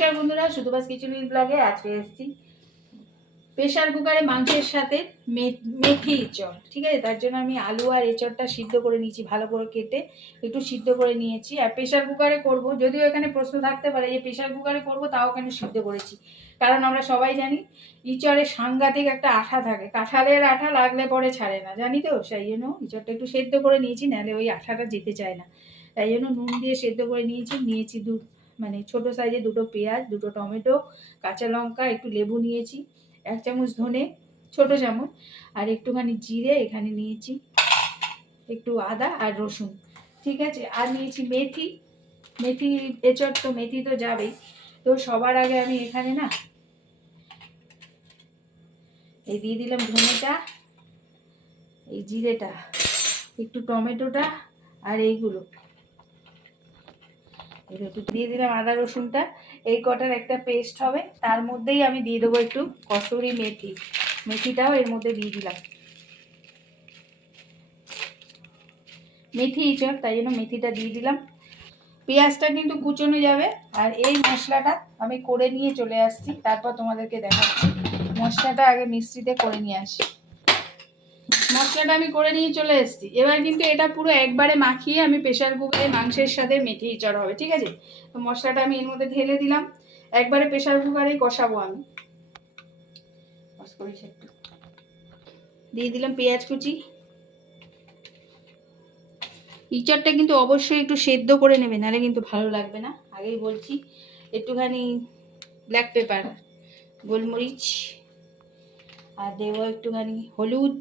বন্ধুরা শুধুবাস কিচেনের ব্লগে আজকে এসেছি। প্রেশার কুকারে মাংসের সাথে মেথি চল ঠিক আছে? তার জন্য আমি আলু আর এঁচড়টা সিদ্ধ করে নিয়েছি, ভালো করে কেটে একটু সিদ্ধ করে নিয়েছি। আর প্রেশার কুকারে করব, যদিও এখানে প্রশ্ন থাকতে পারে যে প্রেশার কুকারে করব, তাও কেন সিদ্ধ করেছি? কারণ আমরা সবাই জানি, ইঁচড়ে সাংঘাতিক একটা আঠা থাকে। কাঁঠালের আঠা লাগলে পরে ছাড়ে না, জানি তো? সেই জন্য ইঁচড়টা একটু সেদ্ধ করে নিয়েছি, নাহলে ওই আঠাটা যেতে চায় না। তাই জন্য নুন দিয়ে সেদ্ধ করে নিয়েছি নিয়েছি দু মানে ছোট সাইজে দুটো পেঁয়াজ, দুটো টমেটো, কাঁচা লঙ্কা, একটু লেবু নিয়েছি, এক চামচ ধনে, ছোট চামচ, আর একটুখানি জিরে এখানে নিয়েছি, একটু আদা আর রসুন, ঠিক আছে? আর নিয়েছি মেথি মেথি এচট তো, মেথি তো যাবেই। তো সবার আগে আমি এখানে না এই দিয়ে দিলাম ধনেটা, এই জিরেটা, একটু টমেটোটা আর এইগুলো। একটু দিয়ে দিলাম আদা রসুনটা। এই কটার একটা পেস্ট হবে। তার মধ্যেই আমি দিয়ে দেবো একটু কসুরি মেথি। মেথিটাও এর মধ্যে দিয়ে দিলাম। মেথি ইচড় তাই জন্য মেথিটা দিয়ে দিলাম। পেঁয়াজটা কিন্তু কুচনো যাবে। আর এই মশলাটা আমি করে নিয়ে চলে আসছি। তারপর তোমাদেরকে দেখাচ্ছি। মশলাটা আগে মিক্সিতে করে নিয়ে আসি। মশলাটা আমি করে নিয়ে চলে এসেছি। এবার কিন্তু এটা পুরো একবারে মাখিয়ে আমি প্রেশার কুকারে মাংসের সাথে মেথি ইচড় হবে, ঠিক আছে? তো মশলাটা আমি এর মধ্যে ঢেলে দিলাম। একবারে প্রেশার কুকারেই কষাবো আমি। দিয়ে দিলাম পেঁয়াজ কুচি। ইচড়টা কিন্তু অবশ্যই একটু সেদ্ধ করে নেবে, নাহলে কিন্তু ভালো লাগবে না। আগেই বলছি, একটুখানি ব্ল্যাক পেপার গোলমরিচ, আর দেবো একটুখানি হলুদ।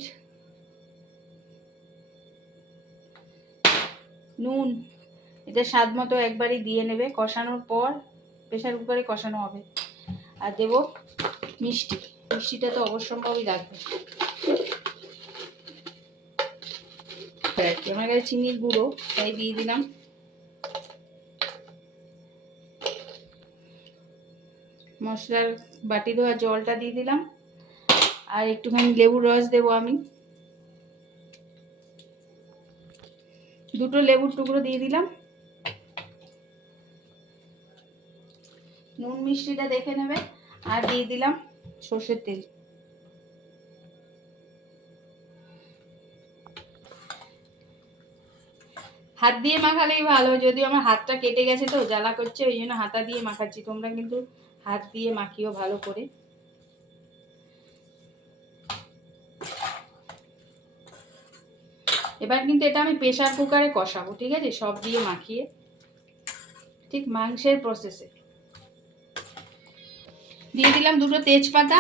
নুন এটা স্বাদ মতো একবারই দিয়ে নেবে। কষানোর পর প্রেশার কুকারে কষানো হবে। আর দেবো মিষ্টি। মিষ্টিটা তো অবশ্যম্ভাবই লাগবে। আমার কাছে চিনির গুঁড়ো, তাই দিয়ে দিলাম। মশলার বাটি ধোয়া জলটা দিয়ে দিলাম। আর একটুখানি লেবুর রস দেবো আমি। দুটো লেবুর টুকরো দিয়ে দিলাম। নুন মিষ্টিটা দেখে নেবে আর দিয়ে দিলাম সর্ষের তেল। হাত দিয়ে মাখালেই ভালো, যদিও আমার হাতটা কেটে গেছে তো, জ্বালা করছে, ওই জন্য হাতা দিয়ে মাখাচ্ছি। তোমরা কিন্তু হাত দিয়ে মাখিও ভালো করে। এবার কিন্তু এটা আমি প্রেশার কুকারে কষাবো, ঠিক আছে? সব দিয়ে মাখিয়ে, ঠিক মাংসের প্রসেসে দিয়ে দিলাম দুটো তেজপাতা।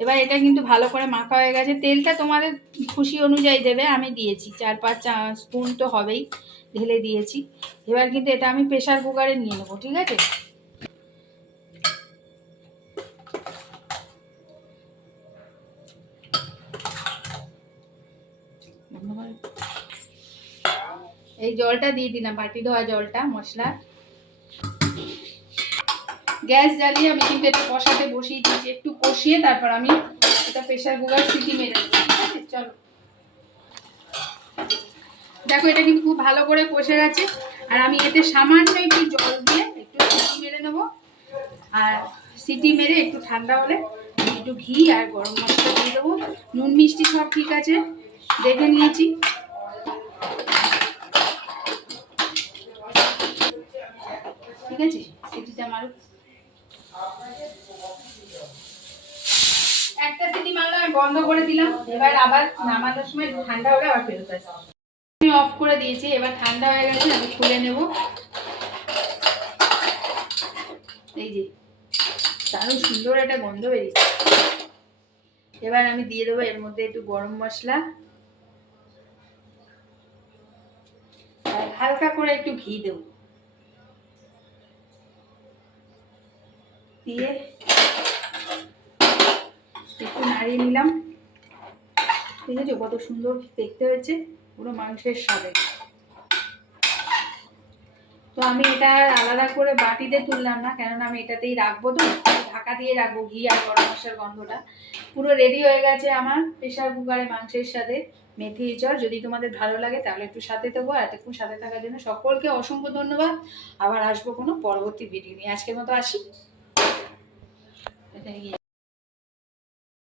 এবার এটা কিন্তু ভালো করে মাখা হয়ে গেছে। তেলটা তোমাদের খুশি অনুযায়ী দেবে, আমি দিয়েছি। চার পাঁচ স্পুন তো হবেই, ঢেলে দিয়েছি। এবার কিন্তু এটা আমি প্রেশার কুকারে নিয়ে নেব, ঠিক আছে? এই জলটা দিয়ে দিলাম, বাটি ধোয়া জলটা, মশলা। গ্যাস জ্বালিয়ে আমি কিন্তু এটা কষাতে বসিয়ে দিয়েছি। একটু কষিয়ে তারপর আমি এটা প্রেশার কুকার সিটি মেরে ঠিক চলো। দেখো, এটা কিন্তু খুব ভালো করে কষে গেছে। আর আমি এতে সামান্য একটু জল দিয়ে একটু সিটি মেরে নেব। আর সিটি মেরে একটু ঠান্ডা হলে একটু ঘি আর গরম মশলা দিয়ে দেবো। নুন, মিষ্টি সব ঠিক আছে। দেখে নিয়েছি। ঠিক আছে? সিটিটা মারুক। একটা সিটি মারলাম, আমি বন্ধ করে দিলাম। এবার আবার নামানোর সময় ঠান্ডা হলে আবার ফেরত আসবে। আমি অফ করে দিয়েছি, এবার ঠান্ডা হয়ে গেছে, আমি খুলে নেব। এই যে, দারুণ সুন্দর একটা গন্ধ বেরিয়েছে। এবার আমি দিয়ে দেবো এর মধ্যে একটু গরম মশলা আর হালকা করে একটু ঘি দেবো। দিয়ে একটু নাড়িয়ে নিলাম। ঠিক আছে কত সুন্দর দেখতে হয়েছে, পুরো মাংসের স্বাদে। তো আমি এটা আলাদা করে বাটিতে তুললাম না, কেননা আমি এটাতেই রাখব তো, ঢাকা দিয়ে রাখব ঘি আর গরম মশলার গন্ধটা। পুরো রেডি হয়ে গেছে আমার প্রেশার কুকারে মাংসের সাথে মেথি এঁচড় যদি তোমাদের ভালো লাগে তাহলে একটু সাথে দেবো এতক্ষণ সাথে থাকার জন্য সকলকে অসংখ্য ধন্যবাদ। আবার আসব কোনো পরবর্তী ভিডিও নিয়ে। আজকের মতো আসি।